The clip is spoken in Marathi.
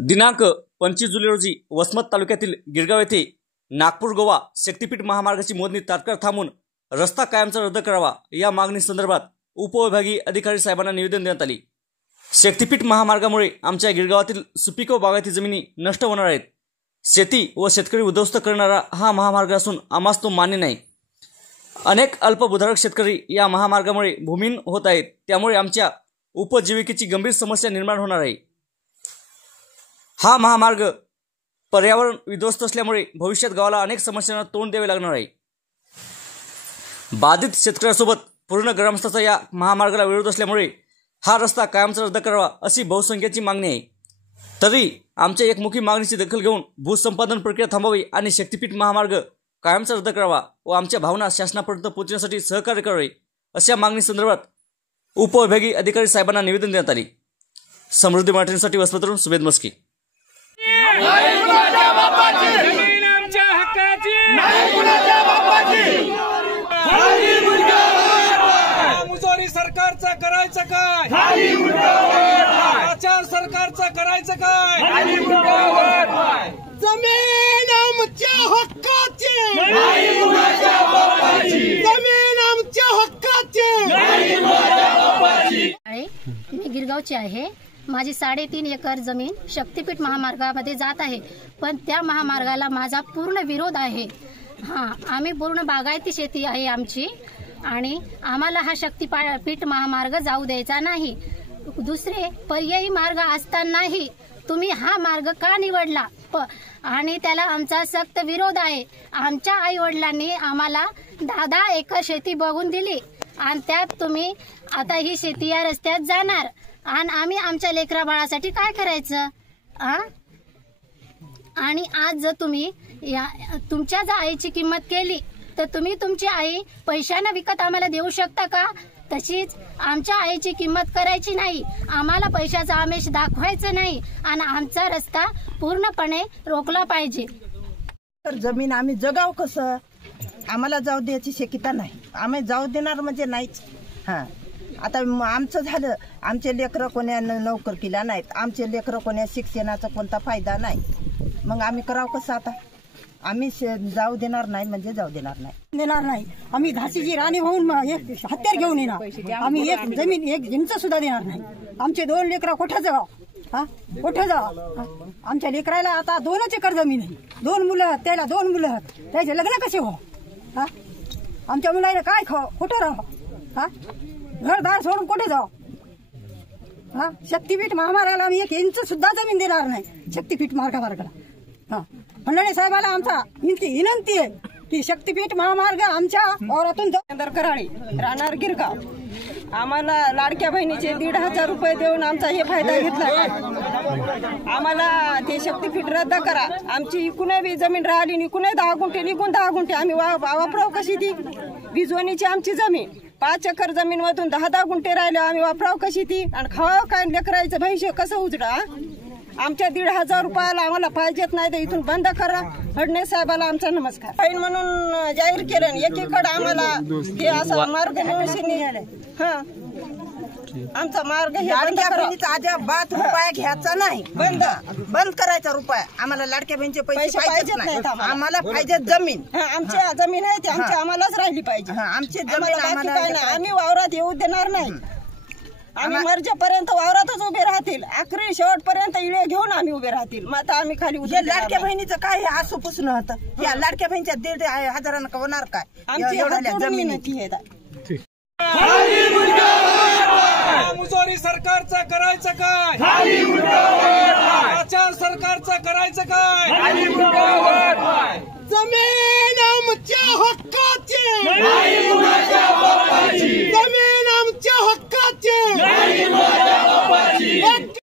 दिनांक 25 जुलै रोजी वसमत तालुक्यातील गिरगाव येथे नागपूर गोवा शक्तीपीठ महामार्गाची मोजणी तात्काळ थांबवून रस्ता कायमचा रद्द करावा या मागणी संदर्भात उपविभागीय अधिकारी साहेबांना निवेदन देण्यात आले। शक्तीपीठ महामार्गामुळे आमच्या गिरगावातील सुपीक व बागायती जमिनी नष्ट होणार आहेत। शेती व शेतकरी उद्ध्वस्त करणारा हा महामार्ग असून आम्हास तो मान्य नाही। अनेक अल्पभूधारक शेतकरी या महामार्गामुळे भूमिहीन होत आहेत, त्यामुळे आमच्या उपजीविकेची गंभीर समस्या निर्माण होणार आहे। हा महामार्ग पर्यावरण विध्वस्त असल्यामुळे भविष्यात गावाला अनेक समस्यांना तोंड द्यावे लागणार आहे। बाधित शेतकऱ्यांसोबत पूर्ण ग्रामस्थांचा या महामार्गाला विरोध असल्यामुळे हा रस्ता कायमचा रद्द करावा अशी बहुसंख्येची मागणी आहे। तरी आमच्या एकमुखी मागणीची दखल घेऊन भूसंपादन प्रक्रिया थांबवावी आणि शक्तीपीठ महामार्ग कायमचा रद्द करावा व आमच्या भावना शासनापर्यंत पोहोचण्यासाठी सहकार्य करावे अशा मागणी संदर्भात उपविभागीय अधिकारी साहेबांना निवेदन देण्यात आले। समृद्धी मराठीसाठी वसमतवरून सुबेद मस्की। सरकारचं करायचं काय? आचार सरकारचं करायचं काय? जमीन आमच्या हक्काची, जमीन आमच्या हक्काची। मी गिरगावची आहे। माझी 3.5 एकर जमीन शक्तीपीठ महामार्गामध्ये जात आहे, पण त्या महामार्गाला माझा पूर्ण विरोध आहे। आम्ही पूर्ण बागायती शेती आहे आमची आणि आम्हाला हा शक्तीपीठ महामार्ग जाऊ द्यायचा नाही। दुसरे पर्यायी मार्ग असतानाही तुम्ही हा मार्ग का निवडला आणि त्याला आमचा सक्त विरोध आहे। आमच्या आई वडिलांनी आम्हाला 10 एकर शेती बघून दिली आणि त्यात तुम्ही आता ही शेती या रस्त्यात जाणार आणि आम्ही आमच्या लेकरा बाळासाठी काय करायचं? आणि आज जर तुम्ही तुमच्या जर आईची किंमत केली तर तुम्ही तुमची आई पैशाने विकत आम्हाला देऊ शकता का? तशीच आमच्या आईची किंमत करायची नाही, आम्हाला पैशाचा आमिष दाखवायचं नाही आणि आमचा रस्ता पूर्णपणे रोखला पाहिजे। तर जमीन आम्ही जगाव कसं? आम्हाला जाऊ द्यायची शक्यता नाही, आम्ही जाऊ देणार म्हणजे नाहीच। आता आमचं झालं, आमचे लेकरं कोण्या नोकर केल्या नाहीत, आमचे लेकरं कोण्या शिक्षणाचा कोणता फायदा नाही, मग आम्ही करावं कसं? आता आम्ही जाऊ देणार नाही म्हणजे जाऊ देणार नाही। आम्ही झाशीची राणी होऊन एक हत्यार घेऊन येणार, आम्ही एक जमीन 1 इंच सुद्धा देणार नाही। आमचे 2 लेकरं कुठं जाव? कुठं जाव? आमच्या लेकराला आता 2 एकर जमीन आहे, 2 मुलं आहेत, त्याला 2 मुलं आहेत, त्याचे लग्न कसे हो? आमच्या मुलाला काय खाव? कुठं राहा? घरदार सोडून कुठे जाव? शक्तीपीठ महामार्गाला आम्ही 1 इंच सुद्धा जमीन देणार नाही। शक्तीपीठ मार्गाला फडणवीस साहेबाला आमचा विनंती आहे की शक्तीपीठ महामार्ग आमच्या वावरातून कराळी राहणार गिरगाव। आम्हाला लाडक्या बहिणीचे 1,500 रुपये देऊन आमचा हे फायदा घेतला। आम्हाला ते शक्तीपीठ रद्द करा। आमची इकूनही बी जमीन राहिली, इकूनही 10 गुंठे, निघून 10 गुंठे आम्ही वापराव कशी ती? बिजवणीची आमची जमीन 5 एकर जमीन मधून 10 गुंठे राहिले, आम्ही वापराव कशी ती? आणि खावा काय? लेकरायचं भविष्य कसं उजडा? आमच्या 1,500 रुपयाला आम्हाला पाहिजेत नाही तर इथून बंद करा। फडणवीस साहेबाला आमचा नमस्कार। फाईन म्हणून जाहीर केलं, एकीकडे आम्हाला हे असा मार्ग निवडून आमचा मार्ग हे लाडक्या बहिणीचा अजिबात रुपया घ्यायचा नाही, बंद करायचा रुपया। आम्हाला लाडक्या बहिणीचे पैसे पाहिजेत नाही, आम्हाला पाहिजे जमीन। आमच्या जमीन आहे ती आमची आम्हालाच राहिली पाहिजे। आमची जमीन आम्ही वावरात येऊ देणार नाही। आम्ही मर्जेपर्यंत वावरातच उभे राहतील, आखरी शेवटपर्यंत इळे घेऊन आम्ही उभे राहतील। मग आता आम्ही खाली लाडक्या बहिणीचं काय असं पुसणं होतं? या लाडक्या बहिणीच्या 1,500 होणार काय? जमीन मुजोरी सरकारचं करायचं काय? आचार सरकारचं करायचं काय?